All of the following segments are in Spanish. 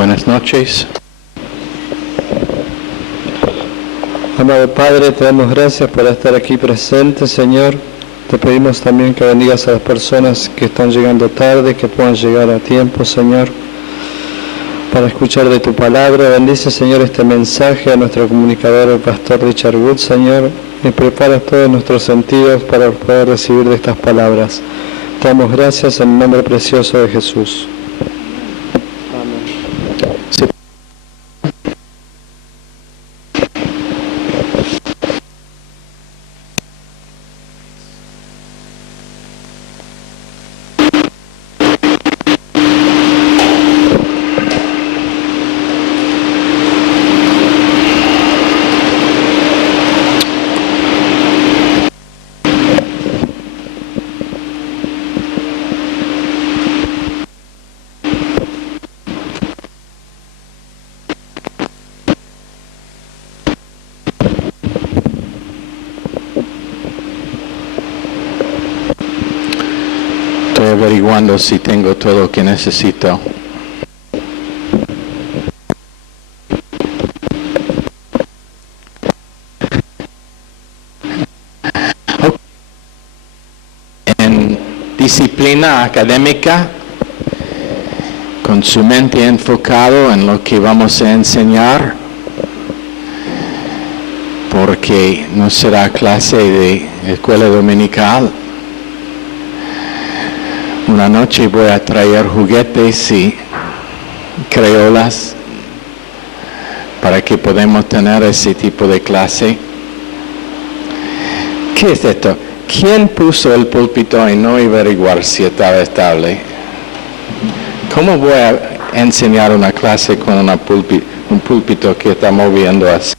Buenas noches. Amado Padre, te damos gracias por estar aquí presente, Señor. Te pedimos también que bendigas a las personas que están llegando tarde, que puedan llegar a tiempo, Señor, para escuchar de tu palabra. Bendice, Señor, este mensaje a nuestro comunicador, el pastor Richard Wood, Señor, y prepara todos nuestros sentidos para poder recibir de estas palabras. Te damos gracias en el nombre precioso de Jesús. Averiguando si tengo todo lo que necesito. En disciplina académica, con su mente enfocado en lo que vamos a enseñar, porque no será clase de escuela dominical. Una noche voy a traer juguetes y crayolas para que podamos tener ese tipo de clase. ¿Qué es esto? ¿Quién puso el púlpito y no averiguar si estaba estable? ¿Cómo voy a enseñar una clase con un púlpito que está moviendo así?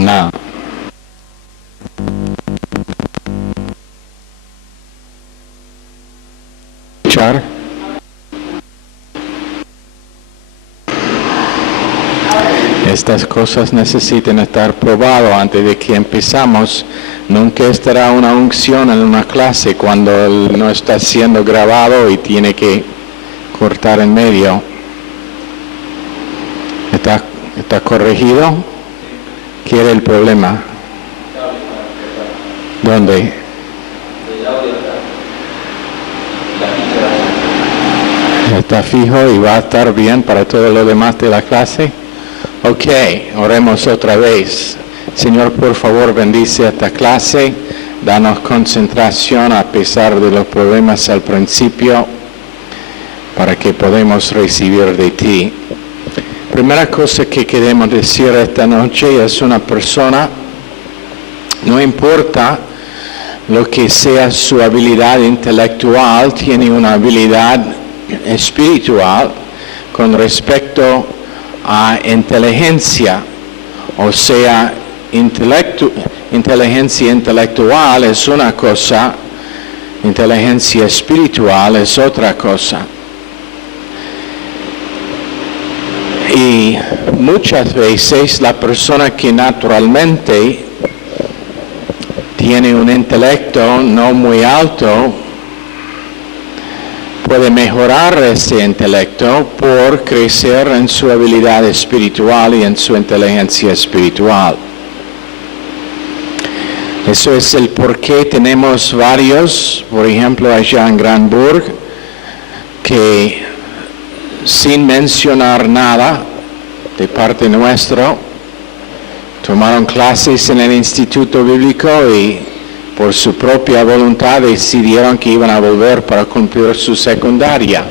No. Char. Estas cosas necesitan estar probadas antes de que empezamos. Nunca estará una unción en una clase cuando no está siendo grabado y tiene que cortar en medio. ¿Está corregido? ¿Qué era el problema? ¿Dónde? ¿Está fijo y va a estar bien para todo lo demás de la clase? Ok, oremos otra vez. Señor, por favor, bendice esta clase. Danos concentración a pesar de los problemas al principio para que podamos recibir de ti. Primera cosa que queremos decir esta noche es una persona, no importa lo que sea su habilidad intelectual, tiene una habilidad espiritual con respecto a inteligencia, o sea, inteligencia intelectual es una cosa, inteligencia espiritual es otra cosa. Y muchas veces la persona que naturalmente tiene un intelecto no muy alto puede mejorar ese intelecto por crecer en su habilidad espiritual y en su inteligencia espiritual. Eso es el por qué tenemos varios, por ejemplo allá en Granburg, que sin mencionar nada de parte nuestra, tomaron clases en el Instituto Bíblico y por su propia voluntad decidieron que iban a volver para cumplir su secundaria.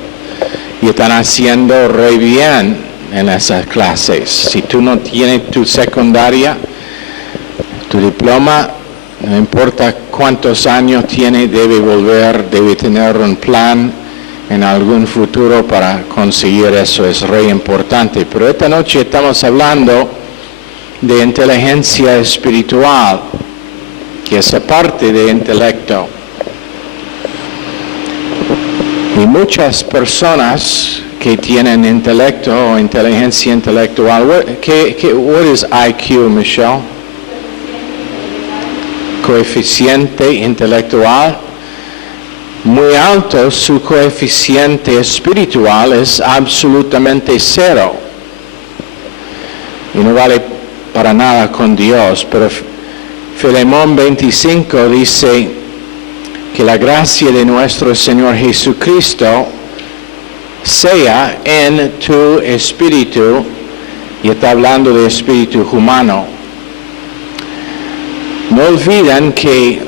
Y están haciendo re bien en esas clases. Si tú no tienes tu secundaria, tu diploma, no importa cuántos años tiene, debe volver, debe tener un plan en algún futuro para conseguir eso. Es re importante. Pero esta noche estamos hablando de inteligencia espiritual, que es parte de intelecto. Y muchas personas que tienen intelecto o inteligencia intelectual, what is IQ, Michelle? Coeficiente intelectual. Muy alto, su coeficiente espiritual es absolutamente cero. Y no vale para nada con Dios, pero Filemón 25 dice que la gracia de nuestro Señor Jesucristo sea en tu espíritu, y está hablando de espíritu humano. No olviden que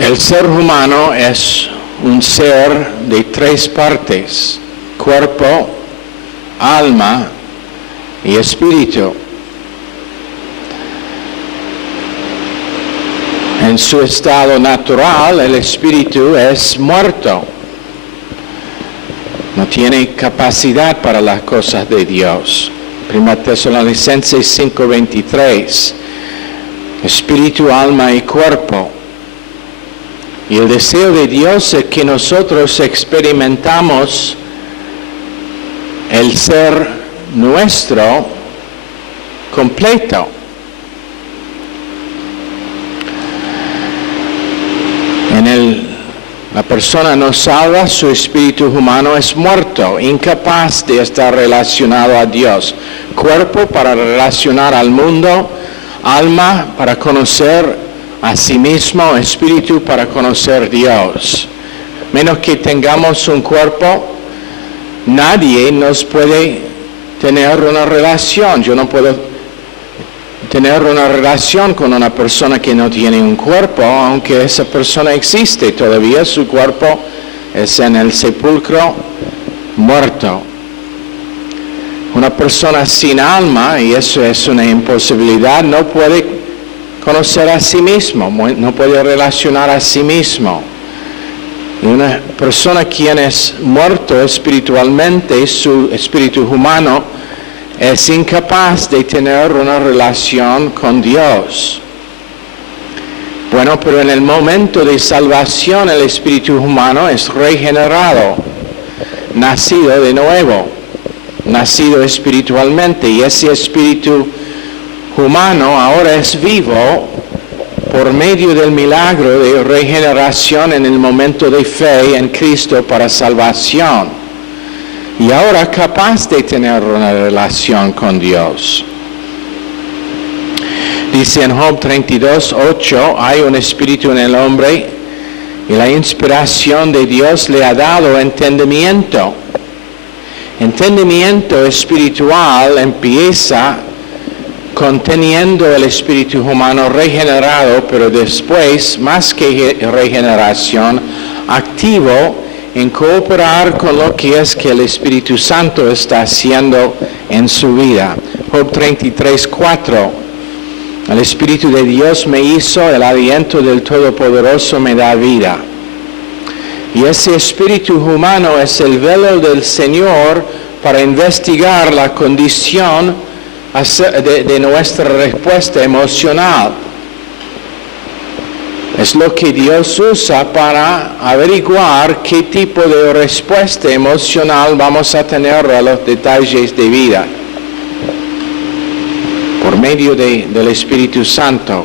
el ser humano es un ser de tres partes: cuerpo, alma y espíritu. En su estado natural, el espíritu es muerto. No tiene capacidad para las cosas de Dios. 1 Tesalonicenses 5:23. Espíritu, alma y cuerpo. Y el deseo de Dios es que nosotros experimentamos el ser nuestro completo. La persona no salva, su espíritu humano es muerto, incapaz de estar relacionado a Dios. Cuerpo para relacionar al mundo, alma para conocer a sí mismo, espíritu para conocer a Dios. Menos que tengamos un cuerpo, nadie nos puede tener una relación. Yo no puedo tener una relación con una persona que no tiene un cuerpo, aunque esa persona existe todavía, su cuerpo es en el sepulcro muerto. Una persona sin alma, y eso es una imposibilidad, no puede conocer a sí mismo, no puede relacionar a sí mismo. Y una persona quien es muerto espiritualmente, su espíritu humano, es incapaz de tener una relación con Dios. Bueno, pero en el momento de salvación el espíritu humano es regenerado, nacido de nuevo, nacido espiritualmente, y ese espíritu humano ahora es vivo por medio del milagro de regeneración en el momento de fe en Cristo para salvación. Y ahora capaz de tener una relación con Dios. Dice en Job 32:8, hay un espíritu en el hombre y la inspiración de Dios le ha dado entendimiento. Entendimiento espiritual empieza conteniendo el espíritu humano regenerado, pero después, más que regeneración, activo en cooperar con lo que es que el Espíritu Santo está haciendo en su vida. Job 33:4. El Espíritu de Dios me hizo, el aliento del Todopoderoso me da vida. Y ese espíritu humano es el velo del Señor para investigar la condición de nuestra respuesta emocional. Es lo que Dios usa para averiguar qué tipo de respuesta emocional vamos a tener a los detalles de vida. Por medio del Espíritu Santo,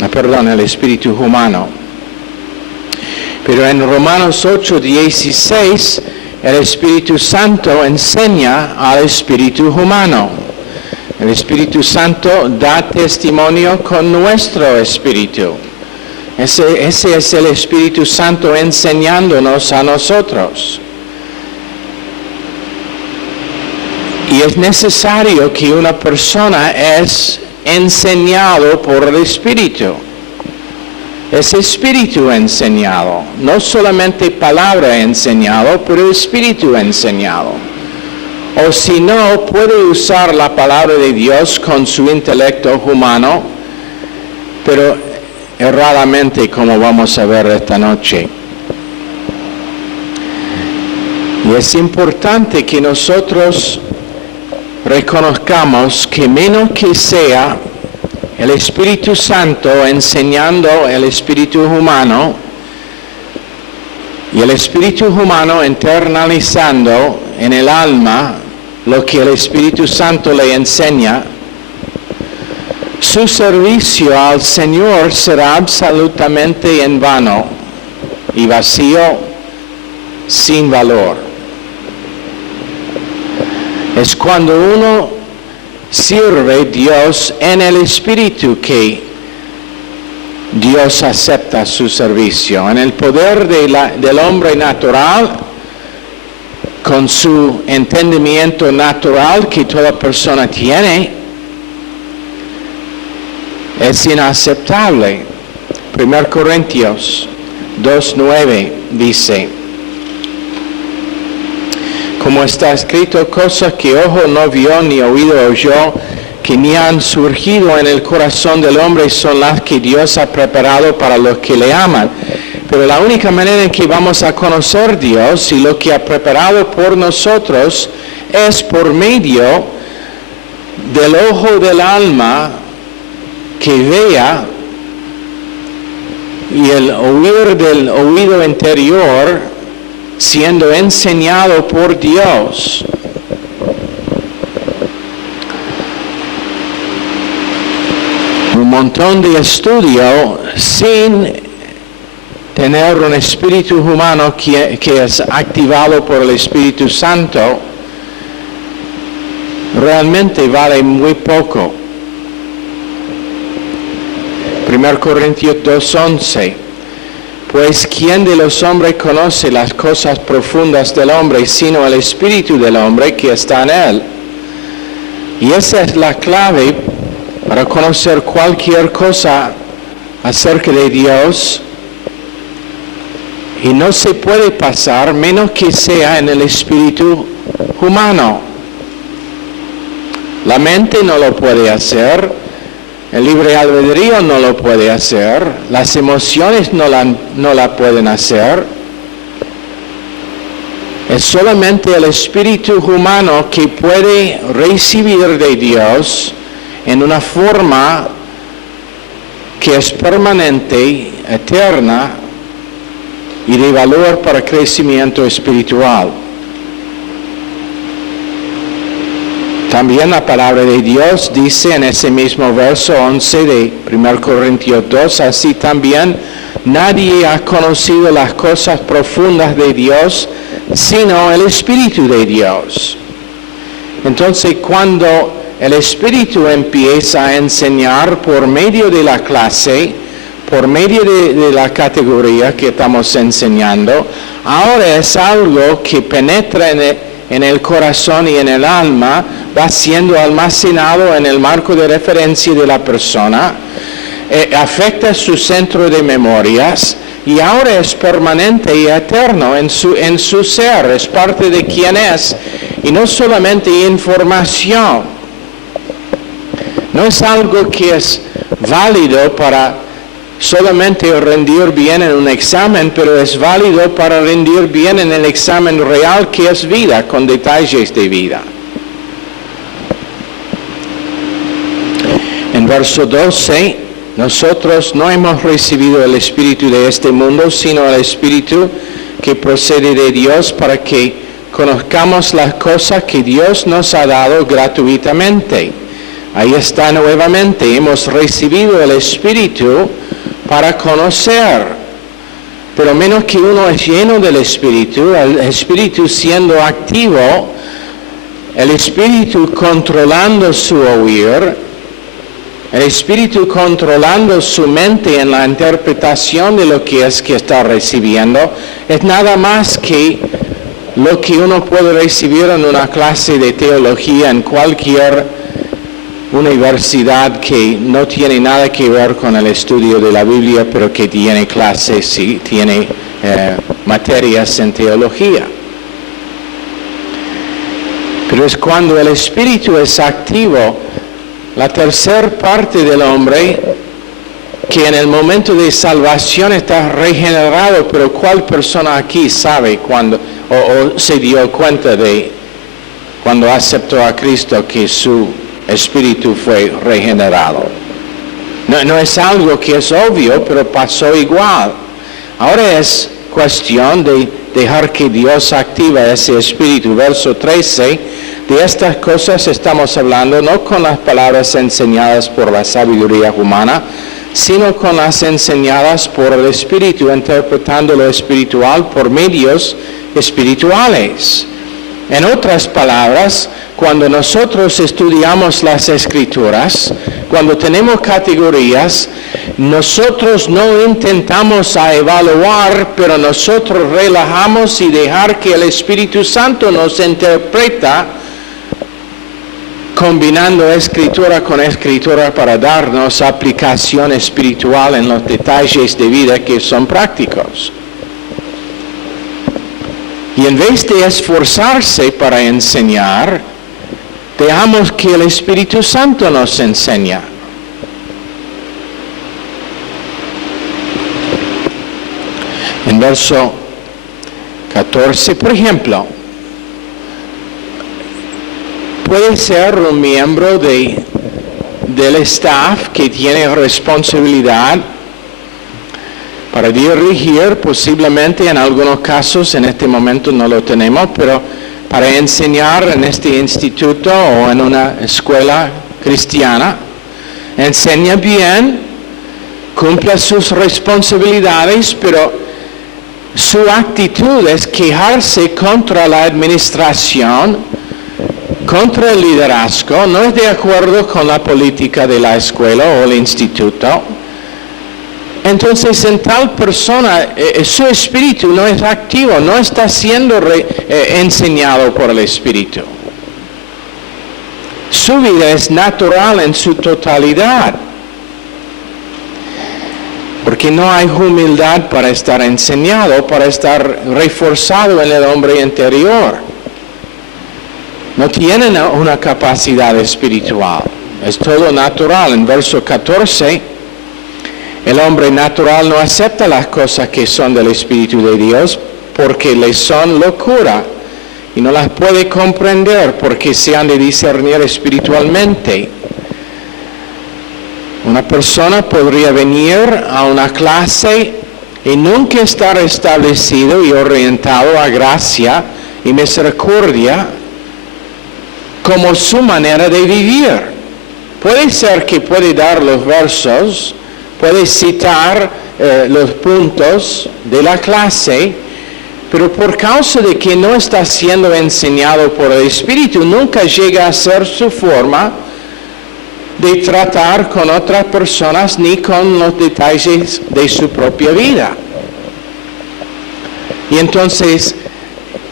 el Espíritu humano. Pero en Romanos 8:16, el Espíritu Santo enseña al Espíritu humano. El Espíritu Santo da testimonio con nuestro espíritu. Ese es el Espíritu Santo enseñándonos a nosotros. Y es necesario que una persona es enseñado por el Espíritu. Es Espíritu enseñado. No solamente palabra enseñado, pero Espíritu enseñado. O si no, puede usar la palabra de Dios con su intelecto humano, pero erradamente, como vamos a ver esta noche. Y es importante que nosotros reconozcamos que menos que sea el Espíritu Santo enseñando el espíritu humano y el espíritu humano internalizando en el alma lo que el Espíritu Santo le enseña, su servicio al Señor será absolutamente en vano y vacío, sin valor. Es cuando uno sirve a Dios en el Espíritu que Dios acepta su servicio. En el poder del hombre natural, con su entendimiento natural que toda persona tiene, es inaceptable. 1 Corintios 2:9 dice, como está escrito, cosas que ojo no vio ni oído oyó, que ni han surgido en el corazón del hombre, son las que Dios ha preparado para los que le aman. Pero la única manera en que vamos a conocer a Dios y lo que ha preparado por nosotros es por medio del ojo del alma que vea y el oír del oído interior siendo enseñado por Dios. Un montón de estudio sin tener un espíritu humano que es activado por el Espíritu Santo realmente vale muy poco. 1 Corintios 2:11, pues ¿quién de los hombres conoce las cosas profundas del hombre sino el espíritu del hombre que está en él? Y esa es la clave para conocer cualquier cosa acerca de Dios. Y no se puede pasar menos que sea en el espíritu humano. La mente no lo puede hacer, el libre albedrío no lo puede hacer, las emociones no la pueden hacer. Es solamente el espíritu humano que puede recibir de Dios en una forma que es permanente, eterna, y de valor para crecimiento espiritual. También la palabra de Dios dice en ese mismo verso 11 de 1 Corintios 2, así también nadie ha conocido las cosas profundas de Dios sino el Espíritu de Dios. Entonces, cuando el Espíritu empieza a enseñar por medio de la clase, por medio de la categoría que estamos enseñando, ahora es algo que penetra en el corazón y en el alma, va siendo almacenado en el marco de referencia de la persona, afecta su centro de memorias y ahora es permanente y eterno en su ser, es parte de quien es, y no solamente información. No es algo que es válido para solamente rendir bien en un examen, pero es válido para rendir bien en el examen real que es vida, con detalles de vida. En verso 12 nosotros no hemos recibido el espíritu de este mundo, sino el espíritu que procede de Dios para que conozcamos las cosas que Dios nos ha dado gratuitamente. Ahí está nuevamente, hemos recibido el espíritu para conocer. Pero menos que uno es lleno del espíritu, el espíritu siendo activo, el espíritu controlando su oír, el espíritu controlando su mente en la interpretación de lo que es que está recibiendo, es nada más que lo que uno puede recibir en una clase de teología en cualquier universidad que no tiene nada que ver con el estudio de la Biblia, pero que tiene clases y tiene materias en teología. Pero es cuando el espíritu es activo, la tercera parte del hombre, que en el momento de salvación está regenerado, pero ¿cuál persona aquí sabe cuando o se dio cuenta de cuando aceptó a Cristo que su espíritu fue regenerado? No es algo que es obvio, pero pasó igual. Ahora es cuestión de dejar que Dios active ese espíritu. Verso 13, de estas cosas estamos hablando no con las palabras enseñadas por la sabiduría humana, sino con las enseñadas por el Espíritu, interpretando lo espiritual por medios espirituales. En otras palabras, cuando nosotros estudiamos las Escrituras, cuando tenemos categorías, nosotros no intentamos evaluar, pero nosotros relajamos y dejar que el Espíritu Santo nos interpreta, combinando escritura con escritura para darnos aplicación espiritual en los detalles de vida que son prácticos. Y en vez de esforzarse para enseñar, dejamos que el Espíritu Santo nos enseñe. En verso 14, por ejemplo, puede ser un miembro del staff que tiene responsabilidad para dirigir, posiblemente en algunos casos, en este momento no lo tenemos, pero para enseñar en este instituto o en una escuela cristiana, enseña bien, cumple sus responsabilidades, pero su actitud es quejarse contra la administración, contra el liderazgo, no es de acuerdo con la política de la escuela o el instituto. Entonces, en tal persona, su espíritu no es activo, no está siendo enseñado por el Espíritu. Su vida es natural en su totalidad, porque no hay humildad para estar enseñado, para estar reforzado en el hombre interior. No tienen una capacidad espiritual, es todo natural. En verso 14, el hombre natural no acepta las cosas que son del Espíritu de Dios porque le son locura y no las puede comprender porque se han de discernir espiritualmente. Una persona podría venir a una clase y nunca estar establecido y orientado a gracia y misericordia como su manera de vivir. Puede ser que puede dar los versos, puede citar los puntos de la clase, pero por causa de que no está siendo enseñado por el Espíritu, nunca llega a ser su forma de tratar con otras personas ni con los detalles de su propia vida. Y entonces,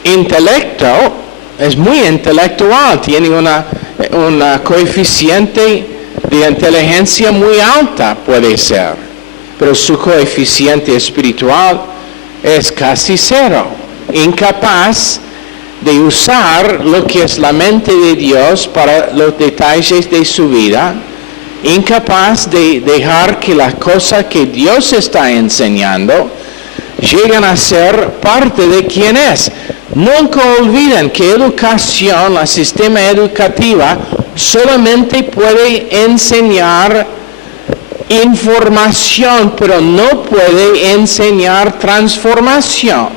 intelecto es muy intelectual, tiene una coeficiente de inteligencia muy alta, puede ser, pero su coeficiente espiritual es casi cero, incapaz de usar lo que es la mente de Dios para los detalles de su vida, incapaz de dejar que las cosas que Dios está enseñando lleguen a ser parte de quien es. Nunca olviden que educación, el sistema educativo, solamente puede enseñar información, pero no puede enseñar transformación.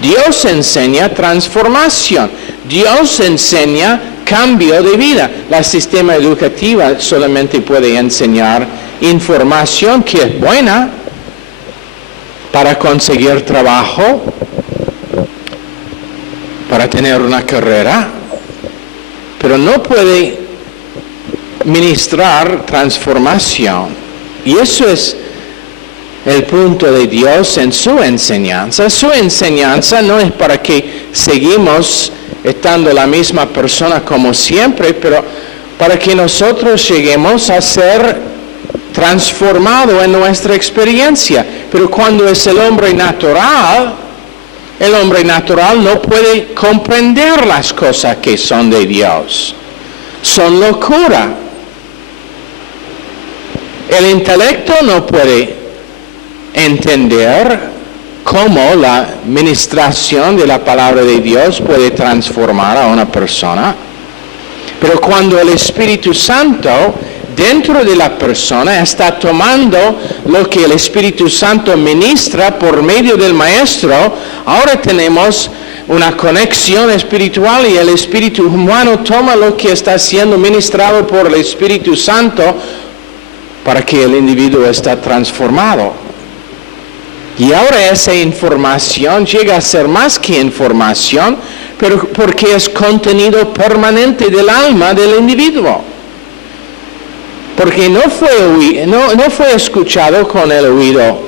Dios enseña transformación. Dios enseña cambio de vida. El sistema educativo solamente puede enseñar información que es buena para conseguir trabajo, para tener una carrera, pero no puede ministrar transformación. Y eso es el punto de Dios en su enseñanza. Su enseñanza no es para que seguimos estando la misma persona como siempre, pero para que nosotros lleguemos a ser transformados en nuestra experiencia. Pero cuando es el hombre natural no puede comprender las cosas que son de Dios. Son locura. El intelecto no puede entender cómo la ministración de la palabra de Dios puede transformar a una persona. Pero cuando el Espíritu Santo dentro de la persona está tomando lo que el Espíritu Santo ministra por medio del Maestro, ahora tenemos una conexión espiritual y el espíritu humano toma lo que está siendo ministrado por el Espíritu Santo para que el individuo esté transformado. Y ahora esa información llega a ser más que información, pero porque es contenido permanente del alma del individuo. Porque no fue escuchado con el oído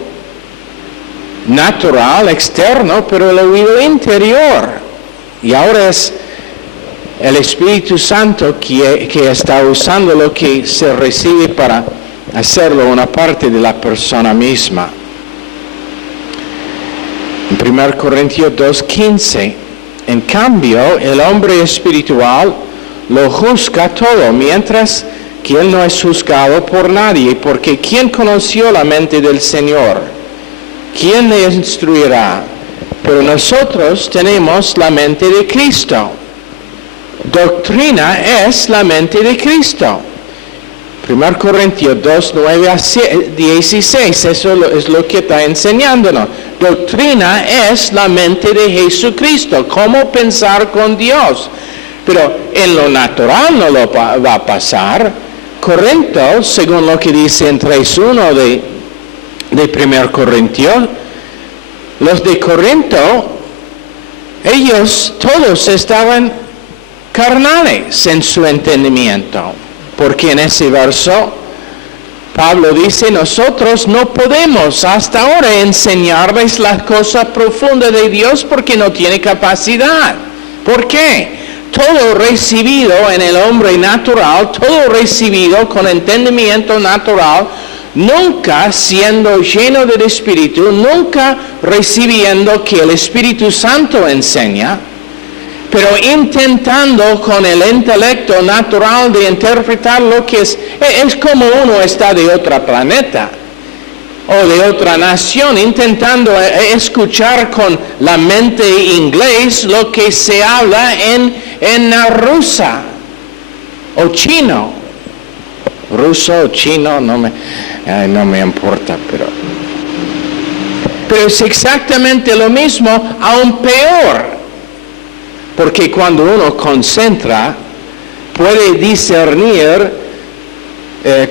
natural, externo, pero el oído interior. Y ahora es el Espíritu Santo que está usando lo que se recibe para hacerlo una parte de la persona misma. En 1 Corintios 2:15, en cambio, el hombre espiritual lo juzga todo, mientras que él no es juzgado por nadie, porque ¿quién conoció la mente del Señor? ¿Quién le instruirá? Pero nosotros tenemos la mente de Cristo. Doctrina es la mente de Cristo. 1 Corintios 2, 9 a 16, eso es lo que está enseñándonos. Doctrina es la mente de Jesucristo, cómo pensar con Dios. Pero en lo natural no lo va a pasar. Corinto, según lo que dice en 3.1 de 1 Corintios, los de Corinto, ellos todos estaban carnales en su entendimiento. Porque en ese verso, Pablo dice, nosotros no podemos hasta ahora enseñarles las cosas profundas de Dios porque no tiene capacidad. ¿Por qué? Todo recibido en el hombre natural, todo recibido con entendimiento natural, nunca siendo lleno del Espíritu, nunca recibiendo que el Espíritu Santo enseña, pero intentando con el intelecto natural de interpretar lo que es como uno está de otro planeta o de otra nación, intentando escuchar con la mente inglés lo que se habla en rusa o chino. Ruso o chino, no me importa, pero es exactamente lo mismo, aún peor. Porque cuando uno concentra, puede discernir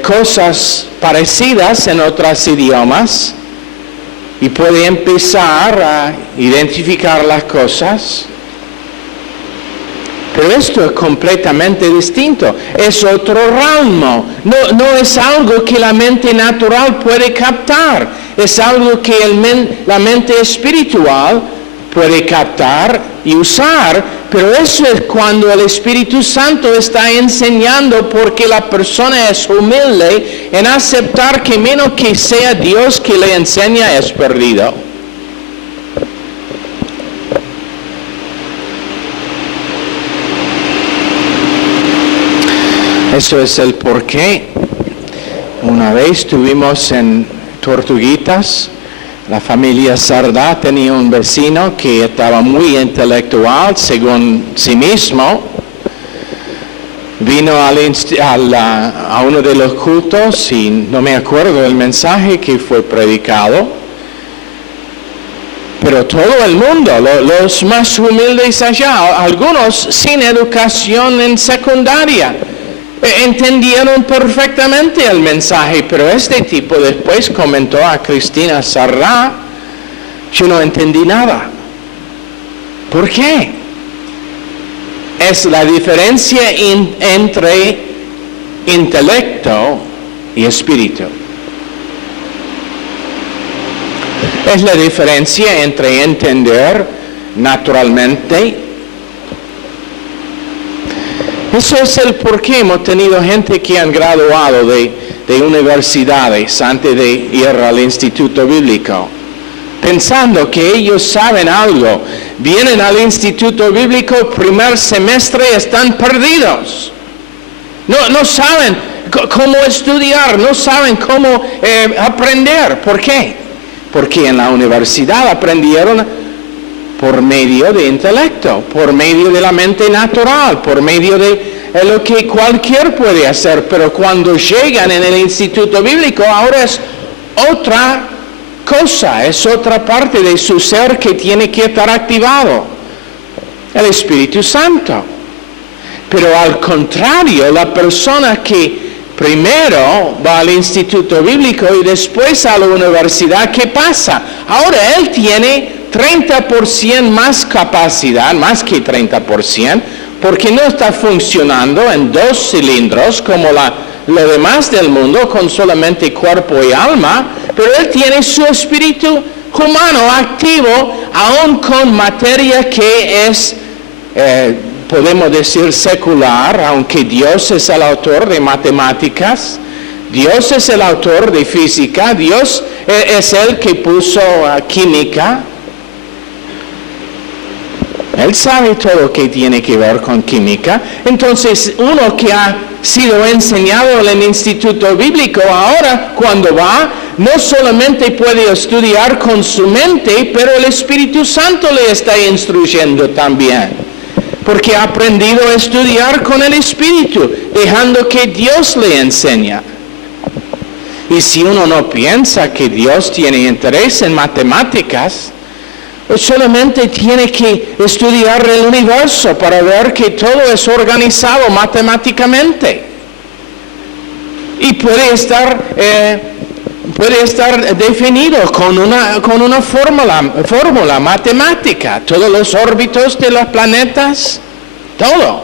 cosas parecidas en otros idiomas y puede empezar a identificar las cosas. Pero esto es completamente distinto, es otro ramo, no es algo que la mente natural puede captar, es algo que la mente espiritual puede captar y usar, pero eso es cuando el Espíritu Santo está enseñando, porque la persona es humilde en aceptar que menos que sea Dios que le enseña es perdido. Eso es el porqué. Una vez estuvimos en Tortuguitas. La familia Sardá tenía un vecino que estaba muy intelectual según sí mismo, vino a uno de los cultos y no me acuerdo el mensaje que fue predicado, pero todo el mundo, los más humildes allá, algunos sin educación en secundaria, entendieron perfectamente el mensaje, pero este tipo después comentó a Cristina Sarrá: yo no entendí nada. ¿Por qué? Es la diferencia entre intelecto y espíritu. Es la diferencia entre entender naturalmente. Eso es el por qué hemos tenido gente que han graduado de universidades antes de ir al instituto bíblico, pensando que ellos saben algo. Vienen al instituto bíblico, primer semestre, están perdidos. No saben cómo estudiar, no saben cómo aprender. ¿Por qué? Porque en la universidad aprendieron por medio de intelecto, por medio de la mente natural, por medio de lo que cualquier puede hacer. Pero cuando llegan en el instituto bíblico, ahora es otra cosa, es otra parte de su ser que tiene que estar activado, el Espíritu Santo. Pero al contrario, la persona que primero va al instituto bíblico y después a la universidad, ¿qué pasa? Ahora él tiene 30% más capacidad, más que 30%, porque no está funcionando en 2 cilindros como lo demás del mundo, con solamente cuerpo y alma, pero él tiene su espíritu humano activo, aún con materia que es, podemos decir, secular, aunque Dios es el autor de matemáticas, Dios es el autor de física, Dios es el que puso química. Él sabe todo lo que tiene que ver con química. Entonces, uno que ha sido enseñado en el instituto bíblico, ahora cuando va, no solamente puede estudiar con su mente, pero el Espíritu Santo le está instruyendo también, porque ha aprendido a estudiar con el Espíritu, dejando que Dios le enseña. Y si uno no piensa que Dios tiene interés en matemáticas, solamente tiene que estudiar el universo para ver que todo es organizado matemáticamente. Y puede estar definido con una fórmula matemática. Todos los órbitos de los planetas, todo.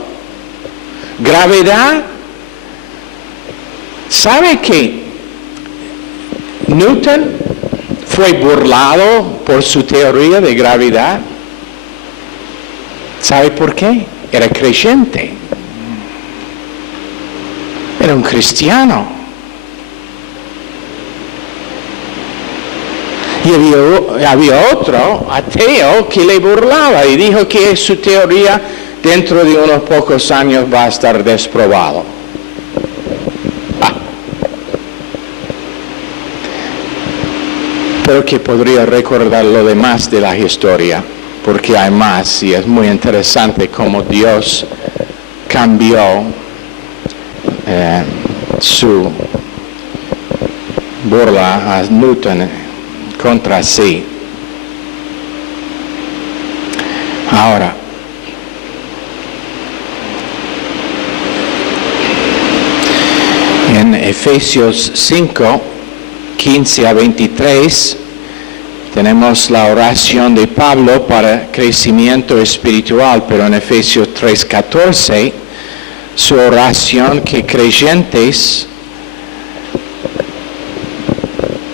Gravedad. ¿Sabe que Newton fue burlado por su teoría de gravedad? ¿Sabe por qué? Era creyente. Era un cristiano. Y había otro ateo que le burlaba y dijo que su teoría dentro de unos pocos años va a estar desprobado. Pero que podría recordar lo demás de la historia, porque hay más y es muy interesante cómo Dios cambió su burla a Newton contra sí. Ahora, en Efesios 5, 15 a 23, tenemos la oración de Pablo para crecimiento espiritual, pero en Efesios 3:14, su oración que creyentes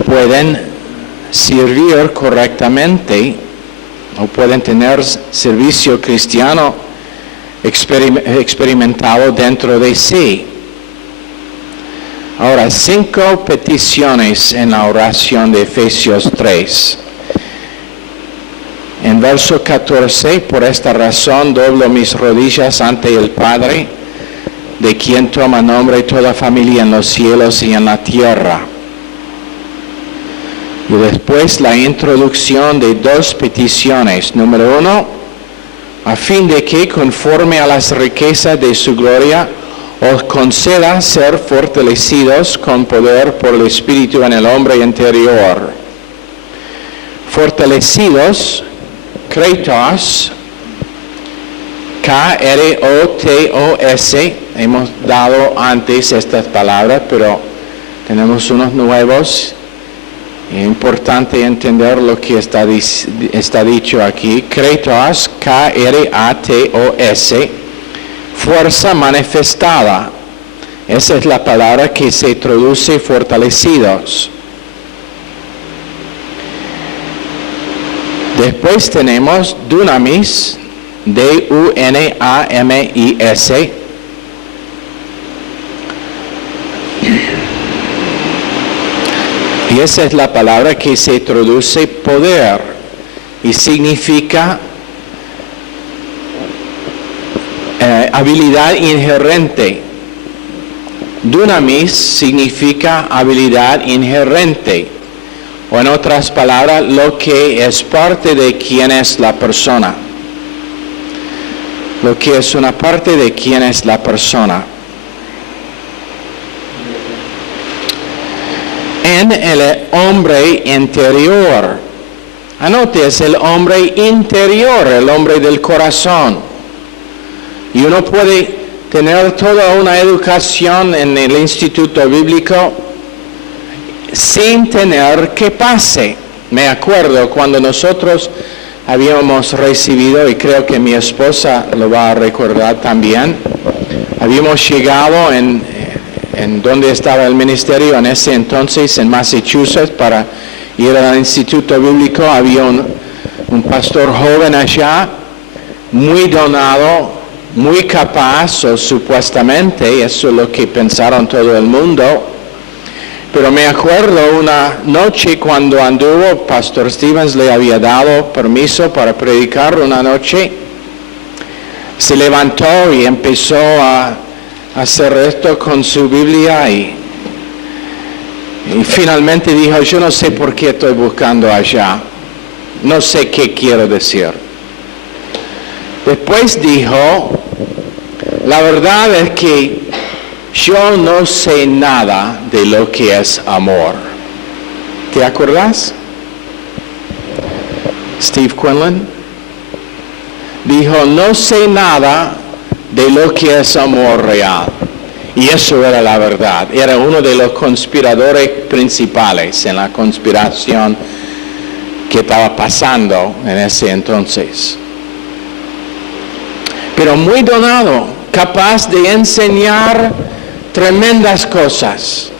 pueden servir correctamente o pueden tener servicio cristiano experimentado dentro de sí. Ahora, 5 peticiones en la oración de Efesios 3. En verso 14, por esta razón doblo mis rodillas ante el Padre, de quien toma nombre toda familia en los cielos y en la tierra. Y después la introducción de 2 peticiones. Número 1, a fin de que, conforme a las riquezas de su gloria, os conceda ser fortalecidos con poder por el Espíritu en el hombre interior. Fortalecidos, kratos, K-R-O-T-O-S, hemos dado antes estas palabras, pero tenemos unos nuevos. Es importante entender lo que está dicho aquí. Kratos, K-R-A-T-O-S, fuerza manifestada. Esa es la palabra que se traduce fortalecidos. Después tenemos dunamis, D-U-N-A-M-I-S. Y esa es la palabra que se traduce poder y significa habilidad inherente. Dunamis significa habilidad inherente, o en otras palabras, lo que es parte de quién es la persona. Lo que es una parte de quién es la persona. En el hombre interior. Anote, es el hombre interior, el hombre del corazón. Y uno puede tener toda una educación en el instituto bíblico sin tener que pase. Me acuerdo cuando nosotros habíamos recibido, y creo que mi esposa lo va a recordar también, habíamos llegado en donde estaba el ministerio en ese entonces, en Massachusetts, para ir al instituto bíblico. Había un pastor joven allá, muy donado, muy capaz, o supuestamente, eso es lo que pensaron todo el mundo. Pero me acuerdo una noche cuando anduvo, Pastor Stevens le había dado permiso para predicar una noche. Se levantó y empezó a hacer esto con su Biblia y finalmente dijo, yo no sé por qué estoy buscando allá. No sé qué quiero decir. Después dijo, la verdad es que yo no sé nada de lo que es amor. ¿Te acuerdas? Steve Quinlan dijo, no sé nada de lo que es amor real. Y eso era la verdad. Era uno de los conspiradores principales en la conspiración que estaba pasando en ese entonces. Pero muy donado, capaz de enseñar tremendas cosas,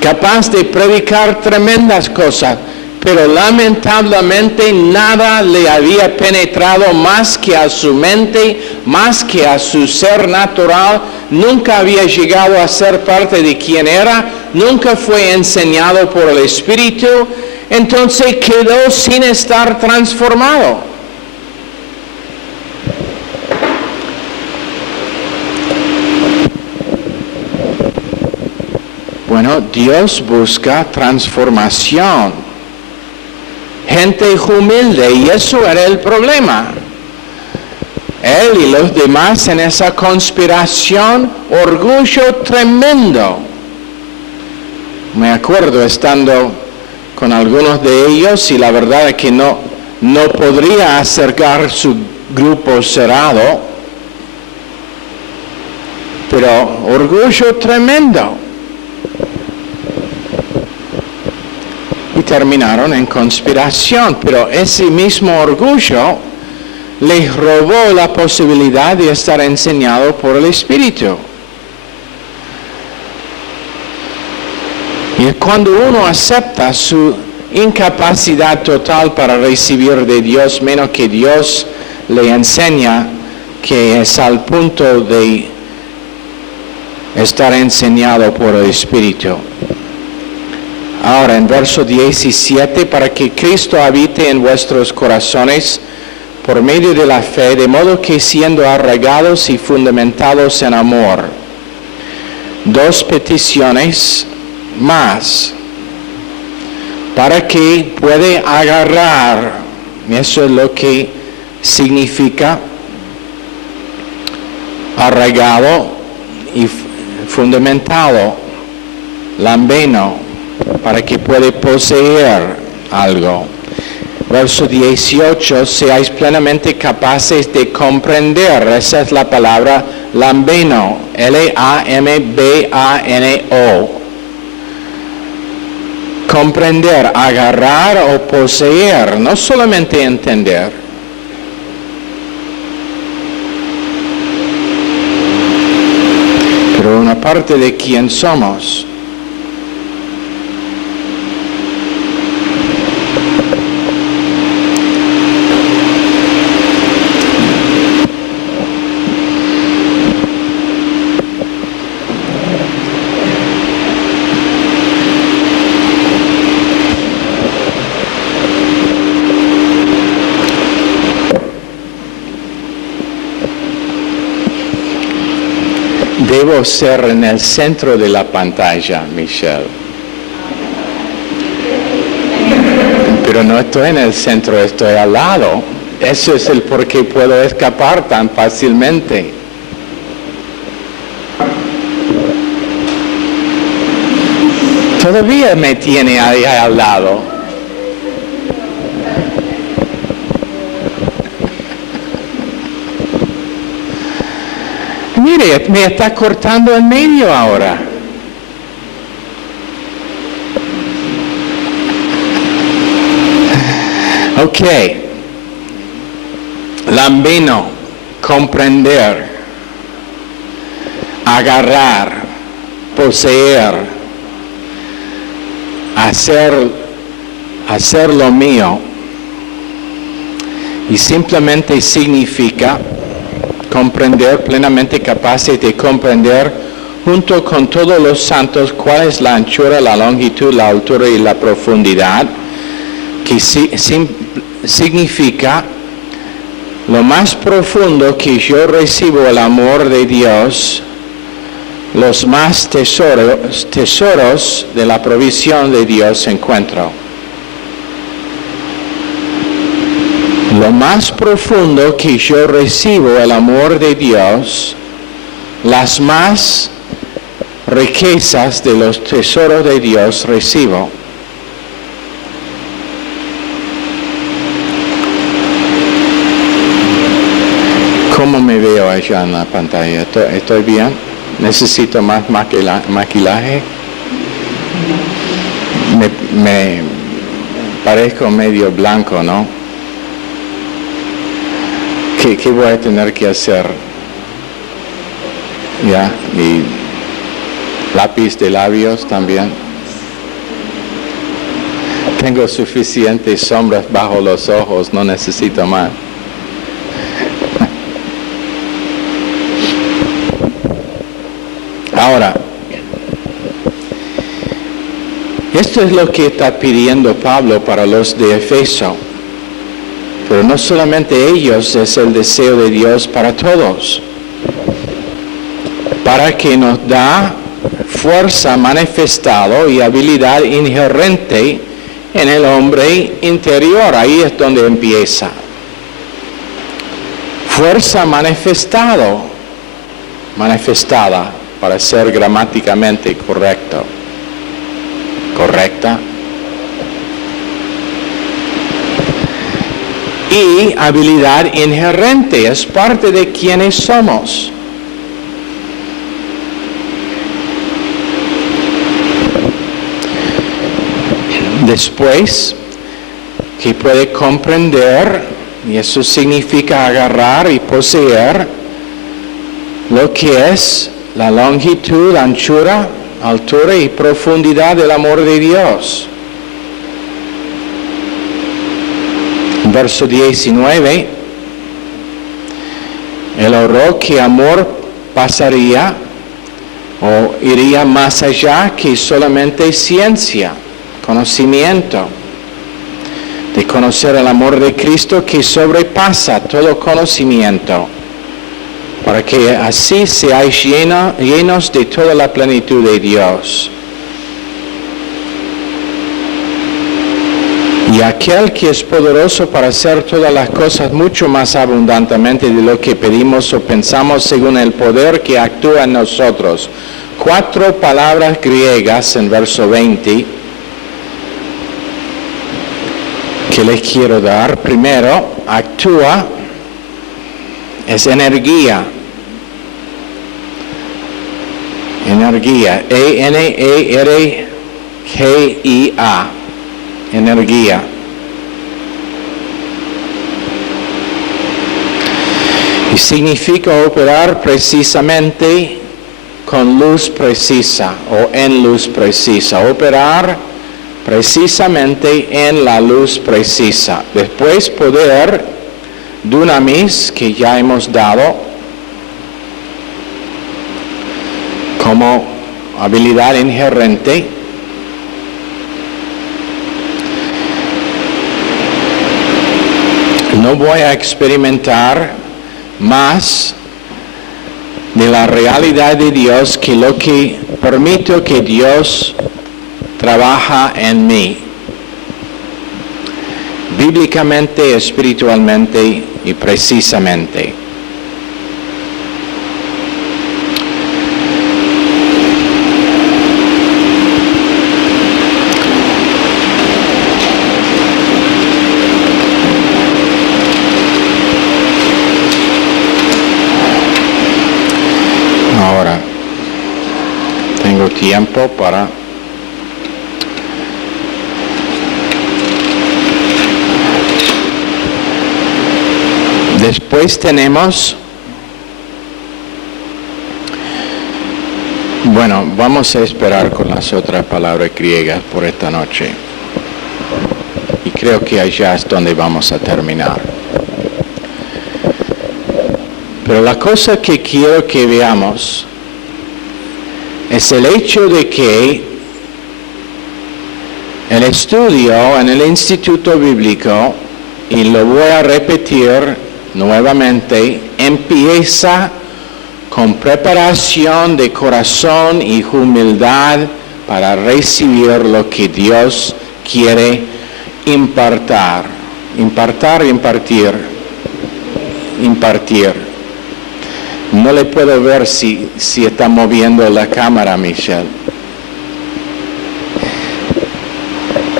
capaz de predicar tremendas cosas, pero lamentablemente nada le había penetrado más que a su mente, más que a su ser natural. Nunca había llegado a ser parte de quien era, nunca fue enseñado por el Espíritu, entonces quedó sin estar transformado. Bueno, Dios busca transformación. Gente humilde, y eso era el problema. Él y los demás en esa conspiración, orgullo tremendo. Me acuerdo estando con algunos de ellos y la verdad es que no podría acercar su grupo cerrado, pero orgullo tremendo. Y terminaron en conspiración, pero ese mismo orgullo les robó la posibilidad de estar enseñado por el Espíritu. Y cuando uno acepta su incapacidad total para recibir de Dios, menos que Dios le enseña, que es al punto de estar enseñado por el Espíritu. Ahora, en verso 17, para que Cristo habite en vuestros corazones por medio de la fe, de modo que siendo arraigados y fundamentados en amor. Dos peticiones más, para que puede agarrar, eso es lo que significa arraigado y fundamentado, lambeno, para que pueda poseer algo. Verso 18, seáis plenamente capaces de comprender. Esa es la palabra lambeno, L-A-M-B-A-N-O. Comprender, agarrar o poseer, no solamente entender. Pero una parte de quién somos. Debo ser en el centro de la pantalla, Michelle. Pero no estoy en el centro, estoy al lado. Eso es el por qué puedo escapar tan fácilmente. Todavía me tiene ahí al lado. Mire, me está cortando en medio ahora. Ok. Lambeno, comprender, agarrar, poseer, hacer lo mío. Y simplemente significa comprender, plenamente capaces de comprender junto con todos los santos cuál es la anchura, la longitud, la altura y la profundidad, que significa lo más profundo que yo recibo el amor de Dios, los más tesoros de la provisión de Dios encuentro. Lo más profundo que yo recibo el amor de Dios, las más riquezas de los tesoros de Dios recibo. ¿Cómo me veo allá en la pantalla? ¿Estoy bien? ¿Necesito más maquillaje? Me parezco medio blanco, ¿no? ¿Qué voy a tener que hacer? ¿Ya? Y lápiz de labios también. Tengo suficientes sombras bajo los ojos, no necesito más. Ahora, esto es lo que está pidiendo Pablo para los de Efeso. Pero no solamente ellos, es el deseo de Dios para todos. Para que nos da fuerza manifestado y habilidad inherente en el hombre interior. Ahí es donde empieza. Fuerza manifestada, para ser gramáticamente correcta. Y habilidad inherente, es parte de quienes somos. Después, que puede comprender, y eso significa agarrar y poseer, lo que es la longitud, anchura, altura y profundidad del amor de Dios. Verso 19, el horror que amor pasaría o iría más allá que solamente ciencia, conocimiento, de conocer el amor de Cristo que sobrepasa todo conocimiento, para que así seáis llenos de toda la plenitud de Dios. Y aquel que es poderoso para hacer todas las cosas mucho más abundantemente de lo que pedimos o pensamos según el poder que actúa en nosotros. 4 palabras griegas en verso 20 que les quiero dar. Primero, actúa, es energía. Energía, E-N-E-R-G-I-A, energía. Y significa operar precisamente con luz precisa o en luz precisa. Operar precisamente en la luz precisa. Después poder, dunamis, que ya hemos dado como habilidad inherente. No voy a experimentar más de la realidad de Dios que lo que permito que Dios trabaja en mí, bíblicamente, espiritualmente y precisamente. Ahora, tengo tiempo para después tenemos, bueno, vamos a esperar con las otras palabras griegas por esta noche. Y creo que allá es donde vamos a terminar. Pero la cosa que quiero que veamos es el hecho de que el estudio en el Instituto Bíblico, y lo voy a repetir nuevamente, empieza con preparación de corazón y humildad para recibir lo que Dios quiere impartir. No le puedo ver si está moviendo la cámara, Michelle.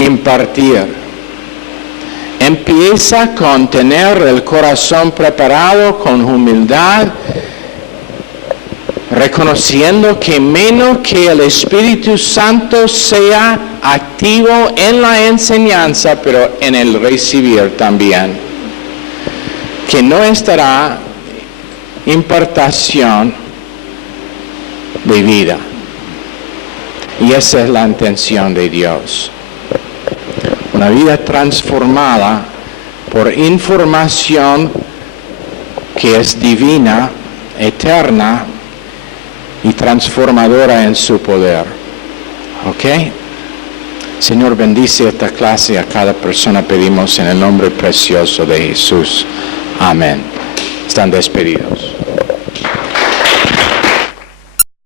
Impartir. Empieza con tener el corazón preparado con humildad, reconociendo que menos que el Espíritu Santo sea activo en la enseñanza, pero en el recibir también, que no estará impartación de vida. Y esa es la intención de Dios. Una vida transformada por información que es divina, eterna y transformadora en su poder. ¿Ok? Señor, bendice esta clase. A cada persona pedimos en el nombre precioso de Jesús. Amén. Están despedidos.